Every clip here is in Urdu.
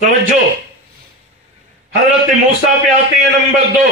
توجہ، حضرت موسیٰ پہ آتے ہیں نمبر 2.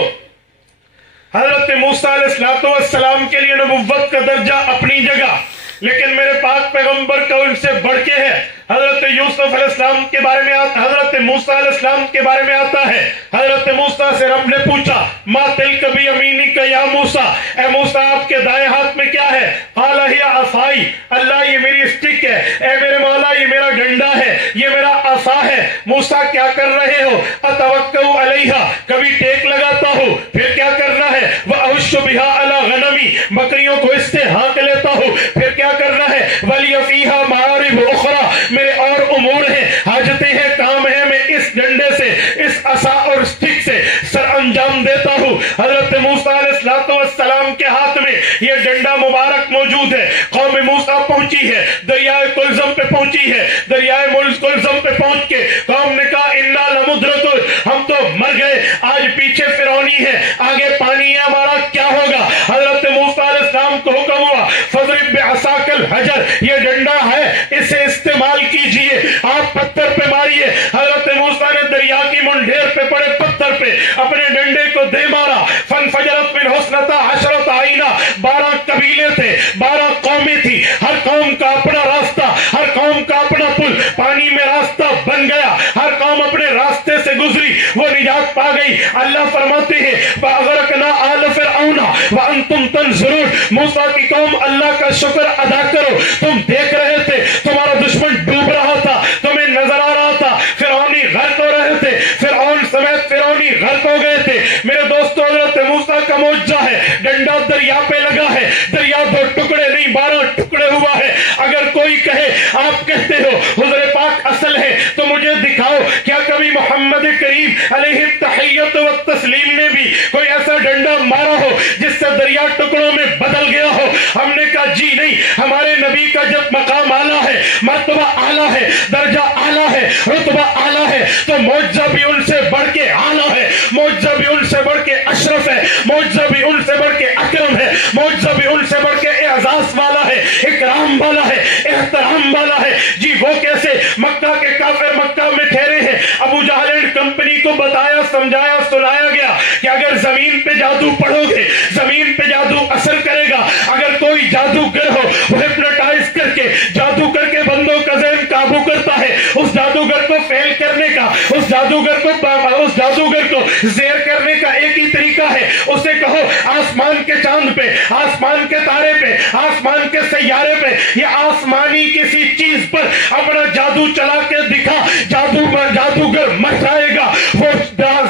حضرت موسیٰ علیہ السلام کے لیے نبوت کا درجہ اپنی جگہ، لیکن میرے پاک پیغمبر کا ان سے بڑھ کے ہے. حضرت یوسف علیہ السلام کے بارے میں آتا، حضرت موسیٰ علیہ السلام کے بارے میں آتا ہے، حضرت موسیٰ سے رب نے پوچھا ما تلک بیمینک یا موسیٰ، اے موسیٰ آپ کے دائیں ہاتھ میں کیا ہے؟ قال ہی عصائی، اللہ یہ میری اسٹک ہے، اے میرے مولا یہ میرا ڈنڈا ہے، یہ میرا عصا ہے. موسیٰ کیا کر رہے ہو؟ اتوکل علیہا، کبھی ٹیک لگاتا ہو، پھر کیا کرنا ہے؟ واحش بہا علی غنمی، بکریوں کو اس سے ہانک لیتا ہوں، پھر کیا کرنا ہے؟ ولی فیہا معارب اخرى، میرے اور امور ہیں، حاجتیں ہیں، کام ہے، میں اس ڈنڈے سے، اس عصا اور اسٹک سے سر انجام دیتا ہوں. حضرت موسیٰ علیہ السلام کے ہاتھ میں یہ ڈنڈا مبارک موجود ہے. قوم موسیٰ پہنچی ہے، دریائے کلزم پہ پہنچی ہے، دریائے کلزم پہ پہنچ کے قوم نے کہا انا لمدرکون، ہم تو مر گئے، آج پیچھے فرعونی ہے، آگے پانی ہے، ہمارا کیا ہوگا؟ حضرت موسیٰ علیہ السلام کو حکم ہوا فضرب بعصاک الحجر، یہ ڈنڈا ہے، اسے استعمال کیجئے، آپ پتھر پہ ماریے. حضرت موسیٰ نے دریا کی منڈھیر پہ پڑے پتھر پہ اپنے ڈنڈے کو دے مارا. فانفجرت من حسنتا عشرۃ عینا، 12 قبیلے تھے، 12 قومیں تھی، ہر قوم کا اپنا راستہ، ہر قوم کا اپنا پل، پانی میں راستہ بن گیا، ہر قوم اپنے راستے سے گزری، وہ نجات پا گئی. اللہ فرماتے ہیں فاغرقنا آل فرعون وانتم تنظرون، موسیٰ کی قوم اللہ کا شکر ادا کرو، تم دیکھ رہے تھے، تمہارا دشمن ڈوب رہا تھا، تمہیں نظر آ رہا تھا، فرعونی غرق ہو رہے تھے، فرعون سمیت فرعونی غرق ہو گئے تھے. میرے دوستو حضرت موسیٰ کا معجزہ ہے، ڈنڈا دریا پہ لگا ہے، دریا 2 ٹکڑے نہیں 12 ٹکڑے ہوا ہے. اگر کوئی کہے آپ کہتے ہو حضور پاک اصل ہے تو مجھے دکھاؤ، کیا کبھی محمد کریم علیہ التحیت والتسلیم نے بھی کوئی ایسا ڈنڈا مارا ہو جس سے دریا ٹکڑوں میں بدل گیا ہو؟ ہم نے کہا جی نہیں، ہمارے نبی کا جب مقام اعلیٰ ہے، مرتبہ اعلیٰ ہے، درجہ اعلیٰ ہے، رتبہ اعلیٰ ہے، تو معجزہ بھی ان سے بڑھ کے اعلیٰ ہے، معجزہ بھی ان سے بڑھ کے اشرف ہے، معجزہ بھی ان سے بڑھ کے اکرم ہے، معجزہ بھی ان سے بڑھ کے اعزاز والا ہے، اکرام والا ہے، احترام والا ہے. جی وہ کیسے؟ مکہ کے کافر مکہ میں ٹھہرے ہیں، ابو جہل اینڈ کمپنی کو بتایا سمجھایا سنایا گیا کہ اگر زمین پہ جادو پڑھو گے، زمین پہ جادو اثر کرے گا. اگر کوئی جادوگر ہو وہ ہپنوٹائز کر کے جادو کر کے بندوں کا ذہن قابو کرتا ہے، اس جادوگر کو فیل کرنے کا، اس جادوگر کو زیر کرنے کا ایک ہی طریقہ ہے، اسے کہو آسمان کے چاند پہ، آسمان کے تارے پہ، آسمان کے سیارے پہ یا آسمانی کسی چیز پر اپنا جادو چلا کے دکھا، جادوگر مر جائے گا، وہ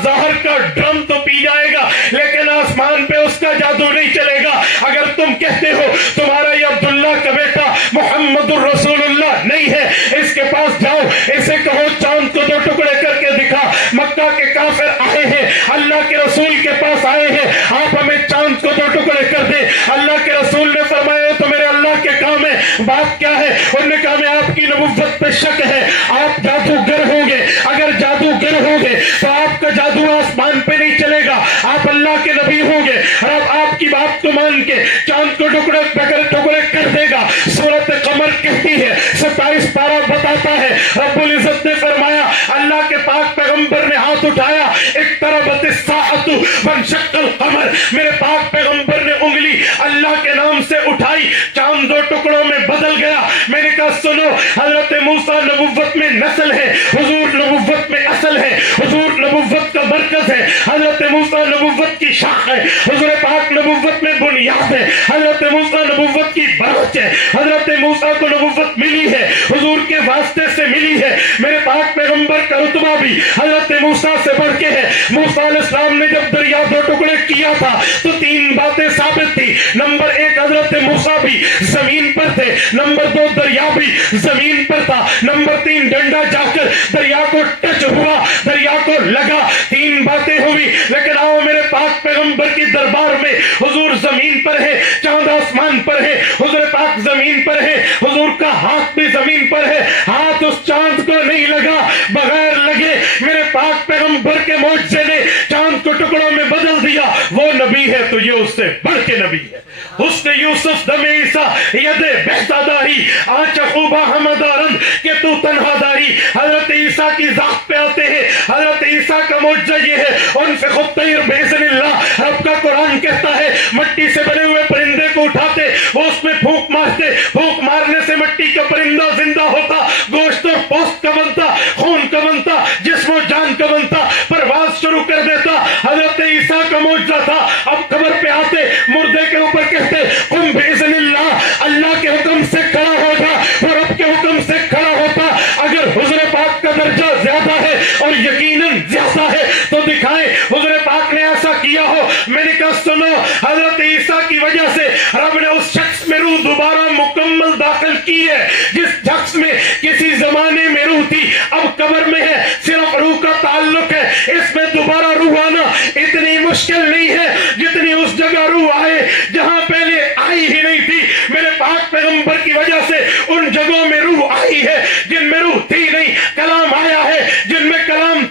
ظاہر کا ڈرم تو پی جائے گا لیکن آسمان پہ اس کا جادو نہیں چلے گا. اگر تم کہتے ہو تمہارا یہ عبداللہ کا بیٹا محمد الرسول اللہ نہیں ہے، اس کے پاس جاؤ، اسے کہو چاند کو 2 ٹکڑے کر کے دکھا. مکہ کے کافر آئے ہیں، اللہ کے رسول کے پاس آئے ہیں، آپ ہمیں چاند کو 2 ٹکڑے کر دیں. اللہ کے رسول نے فرمایا تو میرے اللہ کے کام ہے، بات کیا ہے؟ انہوں نے کہا میں آپ کی نبوت پہ شک ہے، آپ جادوگر ہوں گے، اگر جادوگر ہوں گے تو آپ کا جادو آسمان پہ نہیں چلے گا، آپ اللہ کے نبی ہوں گے اور آپ کی بات کو مان کے چاند کو ٹکڑے کر دے گا. سورۃ قمر کہتی ہے، 27 پارہ بتاتا ہے، رب العزت نے فرمایا، اللہ کے پاک پیغمبر نے ہاتھ اٹھایا، اقتربت الساعۃ وانشق القمر، میرے پاک پیغمبر نے انگلی اللہ کے نام سے اٹھائی، چاند 2 ٹکڑوں میں بدل گیا. میں نے کہا سنو، حضرت موسیٰ نبوت میں نسل ہے، حضور نبوت میں اصل ہے، حضور نبوت کا مرکز ہے، حضرت موسیٰ نبوت کی شاخ ہے، حضور پاک نبوت میں بنیاد ہے، حضرت موسیٰ نبوت کی برکت ہے، حضرت موسیٰ کو نبوت ملی ہے، حضور کے واسطے سے ملی ہے. میرے پاک پیغمبر کا رتبہ بھی حضرت موسیٰ سے بڑھ کے ہے. موسیٰ علیہ السلام نے جب دریا 2 ٹکڑے کیا تھا تو 3 باتیں ثابت تھی. نمبر 1 حضرت موسیٰ بھی زمین پر تھے، نمبر 2 دریا بھی زمین پر تھا، نمبر 3 ڈنڈا جا کر دریا کو ٹچ ہوا، دریا کو لگا. 3 باتیں ہوئی. لیکن آؤ میرے پاک پیغمبر کی دربار میں، حضور زمین پر ہے، چاند آسمان پر ہے، حضور پاک زمین پر ہے، حضور کا ہاتھ بھی زمین پر ہے، ہاتھ اس چاند کو نہیں لگا، بغیر لگے میرے پاک پیغمبر کے معجزے نے چاند کو ٹکڑوں میں بدل دیا. وہ نبی نبی ہے تو یہ اس سے بڑھ کے نبی ہے. حسن یوسف دم عیسیٰ ید بہتا داری آنچ خوبہ ہمدارند کہ تو تنہا داری. حضرت عیسیٰ کی ذات پہ آتے ہیں. حضرت عیسیٰ کا معجزہ یہ ہے ان سے خود طیر بإذن اللہ. رب کا قرآن کہتا ہے مٹی سے بنے ہوئے پرندے کو اٹھاتے, وہ اس میں پھونک مارتے, پھونک مارنے سے مٹی کا پرندہ زندہ ہوتا, گوشت اور پوست کا بنتا, خون کا بنتا, جسم و جان کا بنتا, پرواز شروع کر دیتا. حضرت عیسیٰ کا معجزہ تھا. اب قبر پہ آتے, مردے کے اوپر کہتے قم بإذن اللہ, اللہ کے حکم سے کھڑا ہوگا, اور رب کے حکم سے کھڑا ہوتا. اگر حضور پاک کا درجہ زیادہ ہے اور یقیناً زیادہ ہے تو دکھائیں حضور پاک نے ایسا کیا ہو. میں نے کہا سنو, حضرت عیسیٰ کی وجہ سے رب نے اس شخص میں روح دوبارہ مکمل داخل کی ہے جس شخص میں کسی زمانے میں روح تھی, اب قبر میں ہے, صرف روح کا تعلق ہے. اس میں دوبارہ روح آنا اتنی مشکل نہیں ہے جتنی اس جگہ روح آئے جہاں پہلے آئی ہی نہیں تھی. میرے پاک پیغمبر کی وجہ سے ان جگہوں میں روح آئی ہے جن میں روح تھی نہیں, کلام آیا ہے جن میں کلام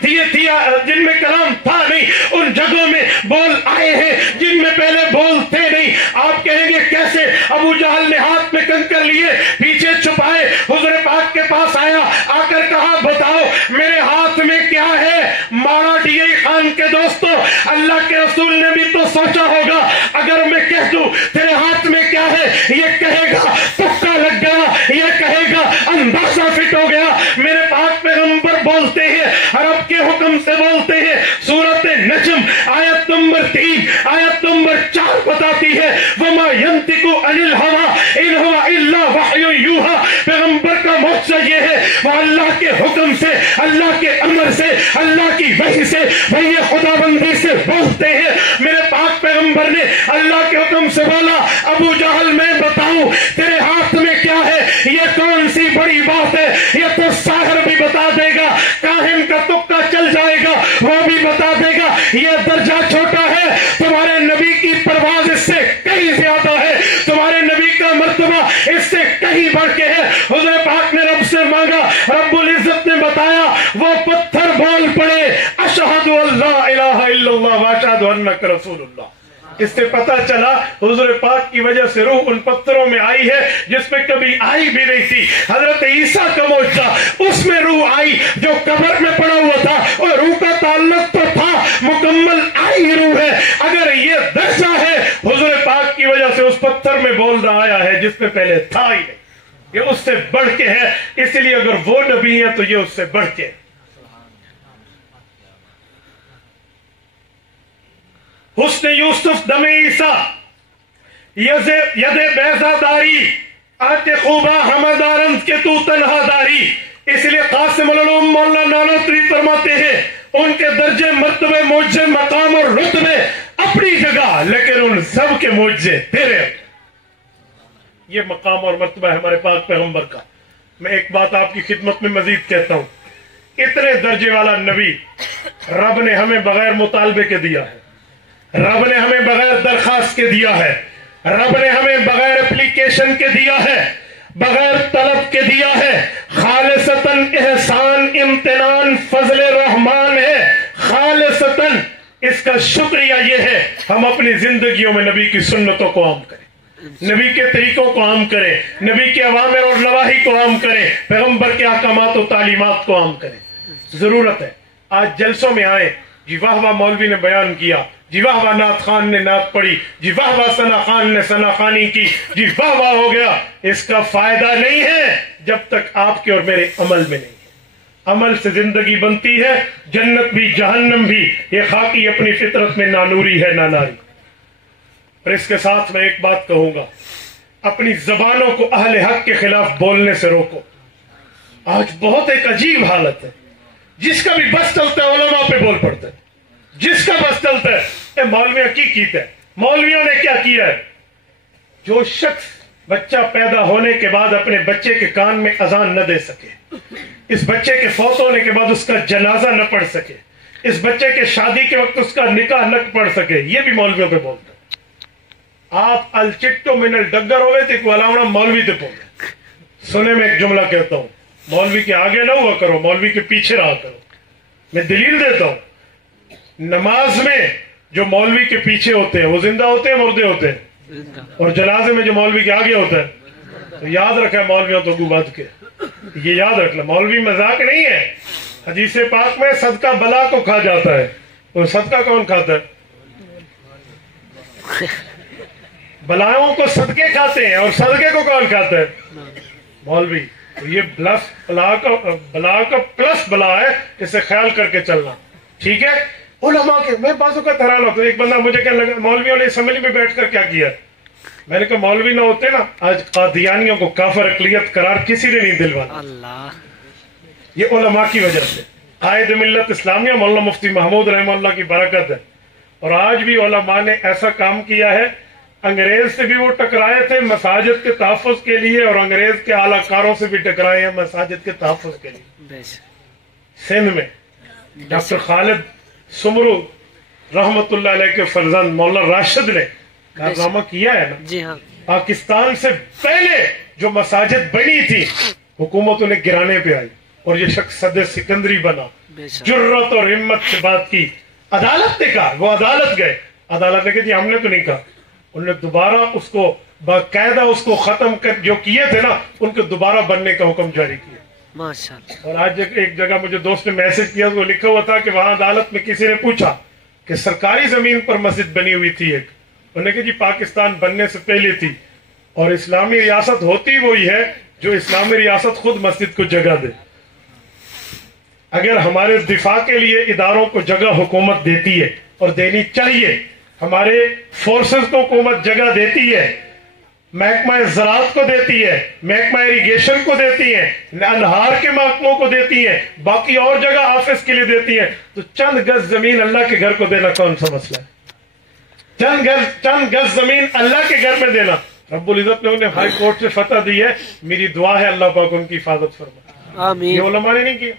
جن میں کلام تھا نہیں, ان جگہوں میں بول آئے ہیں جن میں پہلے بول تھے نہیں. آپ کہیں گے کیسے؟ ابو جہل نے ہاتھ میں کنکر لیے, پیچھے چھپائے, حضور پاک کے پاس آیا, آ کر کہا بتاؤ میرے ہاتھ میں کیا ہے. مارا ڈی خان کے دوستو, اللہ کے رسول نے بھی تو سوچا ہوگا اگر میں کہہ دوں تیرے ہاتھ میں کیا ہے, یہ کہے گا تکا لگ گیا, یہ کہے گا اندازہ فٹ ہو گیا. میرے پاک پیغمبر بولتے ہیں, رب کے حکم سے بولتے ہیں. سورۃ نجم آیت نمبر 3 آیت نمبر 4 بتاتی ہے وما ينطق عن الهوى ان هو الا وحی یوحی. پیغمبر کا معجزہ یہ ہے وہ اللہ کے حکم سے, اللہ کے امر سے, اللہ کی وحی سے, وحی خدا بندی سے بولتے ہیں. میرے پاک پیغمبر نے اللہ کے حکم سے بولا ابو جہل میں بتاؤں تیرے ہاتھ میں کیا ہے, یہ کون سی بڑی بات ہے, یہ تو ساحر بھی بتا دے گا, کاہن کا تکا چل جائے گا وہ بھی بتا دے گا. یہ درجہ چھوٹا ہے, تمہارے نبی کی پرواز اس سے کہیں زیادہ ہے, تمہارے نبی کا مرتبہ اس سے کہیں بڑھ کے ہے. حضور پاک نے رب سے مانگا, رب العزت نے بتایا, وہ پتھر بول پڑے اشہد ان لا الہ الا اللہ واشہد انک رسول اللہ. اس سے پتہ چلا حضور پاک کی وجہ سے روح ان پتھروں میں آئی ہے جس میں کبھی آئی بھی نہیں تھی. حضرت عیسیٰ کا معجزہ, اس میں روح آئی جو قبر میں پڑا ہوا تھا, اور روح کا تعلق تو تھا, مکمل آئی روح ہے. اگر یہ درجہ ہے حضور پاک کی وجہ سے اس پتھر میں بول رہا آیا ہے جس میں پہلے تھا ہی نہیں, یہ اس سے بڑھ کے ہے. اس لیے اگر وہ نبی ہے تو یہ اس سے بڑھ کے. حسن یوسف دم عیسیٰ ید بیضا داری آتے خوبہ ہمدارند کے تو تنہا داری. اس لیے قاسم العلوم مولانا نانوتری فرماتے ہیں ان کے درجے مرتبے معجزے مقام اور رتبے اپنی جگہ, لیکن ان سب کے معجزے تیرے. یہ مقام اور مرتبہ ہے ہمارے پاک پیغمبر کا. میں ایک بات آپ کی خدمت میں مزید کہتا ہوں, اتنے درجے والا نبی رب نے ہمیں بغیر مطالبے کے دیا ہے, رب نے ہمیں بغیر درخواست کے دیا ہے, رب نے ہمیں بغیر اپلیکیشن کے دیا ہے, بغیر طلب کے دیا ہے. خالصتاً احسان امتنان فضل رحمان ہے, خالصتاً. اس کا شکریہ یہ ہے ہم اپنی زندگیوں میں نبی کی سنتوں کو عام کریں, نبی کے طریقوں کو عام کریں, نبی کے اوامر اور نواہی کو عام کریں, پیغمبر کے احکامات و تعلیمات کو عام کریں. ضرورت ہے. آج جلسوں میں آئے, جی واہ واہ مولوی نے بیان کیا, جی واہ واہ نعت خان نے نعت پڑھی, جی واہ واہ ثنا خان نے ثنا خوانی کی, جی واہ واہ ہو گیا. اس کا فائدہ نہیں ہے جب تک آپ کے اور میرے عمل میں نہیں ہے. عمل سے زندگی بنتی ہے, جنت بھی جہنم بھی. یہ خاکی اپنی فطرت میں نہ نوری ہے نہ ناری. اور اس کے ساتھ میں ایک بات کہوں گا, اپنی زبانوں کو اہل حق کے خلاف بولنے سے روکو. آج بہت ایک عجیب حالت ہے, جس کا بھی بس چلتا ہے علماء پہ بول پڑتا ہے, جس کا بس چلتا ہے اے مولویوں کی کیتا ہے, مولویوں نے کیا کیا ہے. جو شخص بچہ پیدا ہونے کے بعد اپنے بچے کے کان میں اذان نہ دے سکے, اس بچے کے فوت ہونے کے بعد اس کا جنازہ نہ پڑھ سکے, اس بچے کے شادی کے وقت اس کا نکاح نہ پڑھ سکے, یہ بھی مولویوں پہ بولتا ہے. آپ الچٹو من الڈگر ہوئے تھے کولاونا مولوی تے پہنچے. سنے میں ایک جملہ کہتا ہوں, مولوی کے آگے نہ ہوا کرو, مولوی کے پیچھے رہا کرو. میں دلیل دیتا ہوں, نماز میں جو مولوی کے پیچھے ہوتے ہیں وہ زندہ ہوتے ہیں مردے ہوتے ہیں؟ اور جنازے میں جو مولوی کے آگے ہوتا ہے، تو یاد رکھا مولویوں تو گوبد کے، یہ یاد رکھ لیں، مولوی مذاق نہیں ہے۔ حدیث پاک میں صدقہ بلا کو کھا جاتا ہے، تو صدقہ کون کھاتا ہے؟ بلاؤں کو صدقے کھاتے ہیں، اور صدقے کو کون کھاتا ہے؟ مولوی۔ تو یہ بلا کا پلس بلا ہے، اسے خیال کر کے چلنا، ٹھیک ہے؟ علماء کے میں بازو کا حیران ہوتا ہوں، ایک بندہ مجھے کہنے لگا مولویوں نے اسمبلی میں بیٹھ کر کیا کیا؟ میں نے کہا مولوی نہ ہوتے نا آج قادیانیوں کو کافر اقلیت قرار کسی نے نہیں دلوانا، یہ علماء کی وجہ سے۔ قائد ملت اسلامیہ مولانا مفتی محمود رحمہ اللہ کی برکت ہے، اور آج بھی علماء نے ایسا کام کیا ہے، انگریز سے بھی وہ ٹکرائے تھے مساجد کے تحفظ کے لیے، اور انگریز کے اعلی کاروں سے بھی ٹکرائے ہیں مساجد کے تحفظ کے لیے۔ سندھ میں ڈاکٹر خالد سمرو رحمت اللہ علیہ کے فرزند مولانا راشد نے کارنامہ کیا ہے نا۔ جی ہاں، پاکستان سے پہلے جو مساجد بنی تھی حکومت انہیں گرانے پہ آئی، اور یہ شخص صدر سکندری بنا، جرت اور ہمت سے بات کی۔ عدالت نے کہا، وہ عدالت گئے، عدالت نے کہا جی ہم نے تو نہیں کہا، انہوں نے دوبارہ اس کو باقاعدہ اس کو ختم کر جو کیے تھے نا ان کے دوبارہ بننے کا حکم جاری کیا۔ ماشاءاللہ۔ اور آج ایک جگہ مجھے دوست نے میسج کیا، وہ لکھا ہوا تھا کہ وہاں عدالت میں کسی نے پوچھا کہ سرکاری زمین پر مسجد بنی ہوئی تھی ایک، انہوں نے کہا جی پاکستان بننے سے پہلے تھی، اور اسلامی ریاست ہوتی وہی ہے جو اسلامی ریاست خود مسجد کو جگہ دے۔ اگر ہمارے دفاع کے لیے اداروں کو جگہ حکومت دیتی ہے اور دینی چاہیے، ہمارے فورسز کو حکومت جگہ دیتی ہے، محکمہ زراعت کو دیتی ہے، محکمہ اریگیشن کو دیتی ہے، انہار کے محکموں کو دیتی ہے، باقی اور جگہ آفس کے لیے دیتی ہے، تو چند گز زمین اللہ کے گھر کو دینا کون سا مسئلہ ہے؟ چند گز زمین اللہ کے گھر میں دینا، رب العزت نے انہیں ہائی کورٹ سے فتح دی ہے، میری دعا ہے اللہ پاک ان کی حفاظت فرمائے۔ آمین۔ یہ علماء نے نہیں کیا۔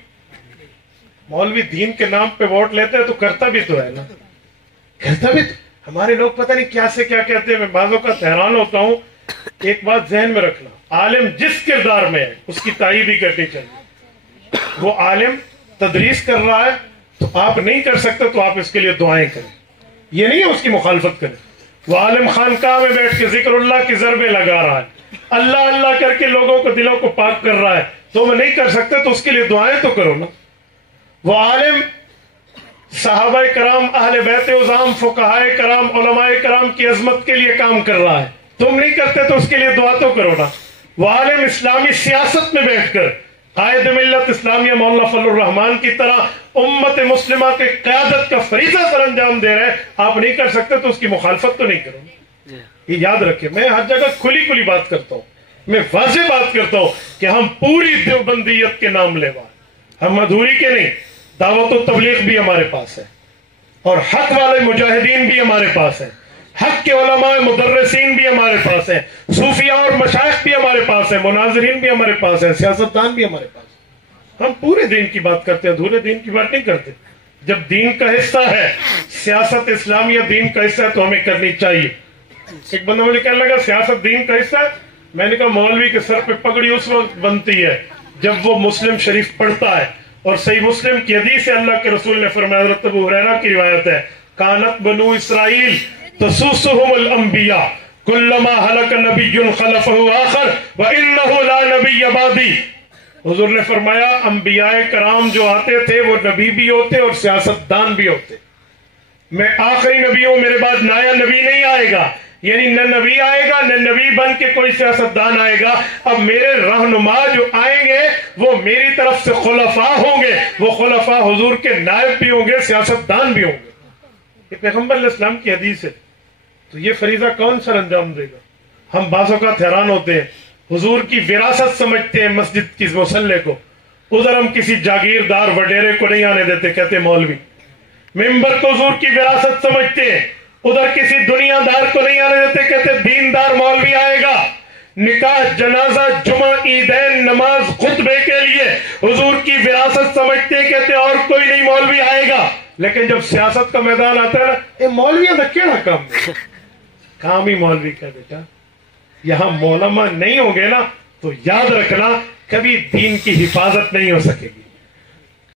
مولوی دین کے نام پہ ووٹ لیتے ہیں تو کرتا بھی تو ہے نا، کرتا بھی تو۔ ہمارے لوگ پتہ نہیں کیا سے کیا کہتے ہیں، میں بعضوں کا حیران ہوتا ہوں۔ ایک بات ذہن میں رکھنا، عالم جس کردار میں ہے اس کی تائید ہی کرنی چاہیے۔ وہ عالم تدریس کر رہا ہے تو آپ نہیں کر سکتے تو آپ اس کے لیے دعائیں کریں، یہ نہیں ہے اس کی مخالفت کریں۔ وہ عالم خانقاہ میں بیٹھ کے ذکر اللہ کی ضربیں لگا رہا ہے، اللہ اللہ کر کے لوگوں کو دلوں کو پاک کر رہا ہے، تو میں نہیں کر سکتے تو اس کے لیے دعائیں تو کرو نا۔ وہ عالم صحابہ کرام، اہل بیت عظام، فقہاء کرام، علماء کرام کی عظمت کے لیے کام کر رہا ہے، تم نہیں کرتے تو اس کے لیے دعا تو کرو نا۔ وہ عالم اسلامی سیاست میں بیٹھ کر قائد ملت اسلامیہ مولانا فضل الرحمان کی طرح امت مسلمہ کے قیادت کا فریضہ سر انجام دے رہے ہیں، آپ نہیں کر سکتے تو اس کی مخالفت تو نہیں کرو۔ یہ یاد رکھیں، میں ہر جگہ کھلی بات کرتا ہوں، میں واضح بات کرتا ہوں کہ ہم پوری دیوبندیت کے نام لیوا ہیں، ہم ادھوری کے نہیں۔ دعوت و تبلیغ بھی ہمارے پاس ہے، اور حق والے مجاہدین بھی ہمارے پاس ہیں، حق کے علماء مدرسین بھی ہمارے پاس ہیں، صوفیاء اور مشائخ بھی ہمارے پاس ہیں، مناظرین بھی ہمارے پاس ہیں، سیاستدان بھی ہمارے پاس ہیں۔ ہم پورے دین کی بات کرتے ہیں، ادھورے دین کی بات نہیں کرتے۔ جب دین کا حصہ ہے، سیاست اسلامیہ دین کا حصہ ہے تو ہمیں کرنی چاہیے۔ ایک بندہ مجھے کہنے لگا سیاست دین کا حصہ ہے، میں نے کہا مولوی کے سر پہ پگڑی اس وقت بنتی ہے جب وہ مسلم شریف پڑھتا ہے، اور صحیح مسلم کی حدیث سے اللہ کے رسول نے فرمایا، حضرت ابو ہریرہ کی روایت ہے، کانت بنو اسرائیل تسوسهم الانبیاء کلما ہلک نبی خلفہ آخر وانہ لا نبی بعدی۔ حضور نے فرمایا انبیاء کرام جو آتے تھے وہ نبی بھی ہوتے اور سیاستدان بھی ہوتے، میں آخری نبی ہوں، میرے بعد نیا نبی نہیں آئے گا، یعنی نہ نبی آئے گا نہ نبی بن کے کوئی سیاستدان آئے گا۔ اب میرے رہنما جو آئیں گے وہ میری طرف سے خلفاء ہوں گے، وہ خلفاء حضور کے نائب بھی ہوں گے، سیاستدان بھی ہوں گے۔ یہ پیغمبر علیہ السلام کی حدیث ہے، تو یہ فریضہ کون سر انجام دے گا؟ ہم بعض اوقات حیران ہوتے ہیں، حضور کی وراثت سمجھتے ہیں مسجد کی مصلے کو، ادھر ہم کسی جاگیردار وڈیرے کو نہیں آنے دیتے، کہتے مولوی۔ ممبر کو حضور کی وراثت سمجھتے ہیں، ادھر کسی دنیا دار کو نہیں آنے دیتے، کہتے دیندار مولوی آئے گا۔ نکاح، جنازہ، جمعہ، عیدین، نماز، خطبے کے لیے حضور کی وراثت سمجھتے ہیں، کہتے اور کوئی نہیں مولوی آئے گا۔ لیکن جب سیاست کا میدان آتا ہے نا، یہ مولویوں کا کیڑا کام ہی مولوی کا بیٹا۔ یہاں علماء نہیں ہوں گے نا تو یاد رکھنا کبھی دین کی حفاظت نہیں ہو سکے گی۔